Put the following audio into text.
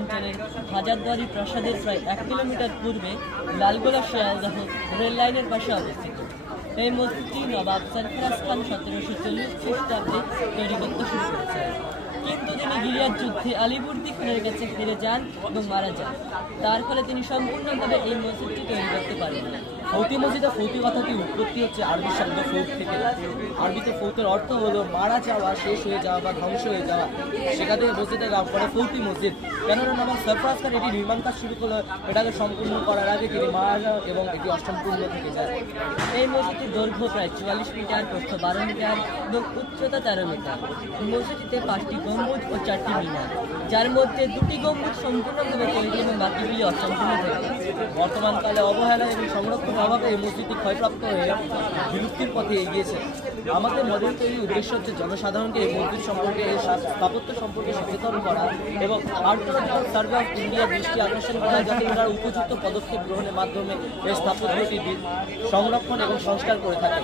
অঞ্চলের হাজারদুয়ারি প্রাসাদের প্রায় 1 কিলোমিটার পূর্বে লালগোলা শিয়ালদহ রেল লাইনের পাশে অবস্থিত। এই মসজিদটি নবাব সরফরাজ খান 1740 খ্রিস্টাব্দে তৈরি করতে শুরু করেছিলেন, কিন্তু তিনি গিলিয়ার যুদ্ধে আলিবর্দি খানের কাছে ফিরে যান এবং মারা যান। তার ফলে তিনি সম্পূর্ণভাবে এই মসজিদটি তৈরি করতে পারেন না। ফৌতি মসজিদে ফৌতি কথাটি উৎপত্তি হচ্ছে আরবি শব্দ ফৌত থেকে। আরবিতে ফৌতের অর্থ হলো মারা যাওয়া, শেষ হয়ে যাওয়া বা ধ্বংস হয়ে যাওয়া। সেখান থেকে মসজিদের নাম পড়ে ফৌতি মসজিদ। কেননা নবাব সরফরাজ খান এটি নির্মাণ কাজ শুরু করলো, এটাকে সম্পূর্ণ করার আগে তিনি মারা যান এবং এটি অসম্পূর্ণ থেকে যায়। এই মসজিদটির দৈর্ঘ্য প্রায় 44 মিটার, প্রস্থ 12 মিটার এবং উচ্চতা 13 মিটার। মসজিদটিতে 5টি গম্বুজ ও 4টি মিনার, যার মধ্যে 2টি গম্বুজ সম্পূর্ণভাবে তৈরি এবং বাকিগুলি অসম্পূর্ণ থাকে। বর্তমানকালে অবহেলা এবং সংরক্ষণের অভাবে এই মসজিদটি ক্ষয়প্রাপ্ত হয়ে বিলুপ্তির পথে এগিয়েছে। আমাদের মডেল তৈরির উদ্দেশ্য হচ্ছে জনসাধারণকে এই মসজিদ সম্পর্কে, এই স্থাপত্য সম্পর্কে সচেতন করা এবং আর্কিওলজিক্যাল সার্ভে অফ ইন্ডিয়ার দৃষ্টি আকর্ষণ করা, যাতে তারা উপযুক্ত পদক্ষেপ গ্রহণের মাধ্যমে এই স্থাপত্যটি সংরক্ষণ এবং সংস্কার করে থাকে।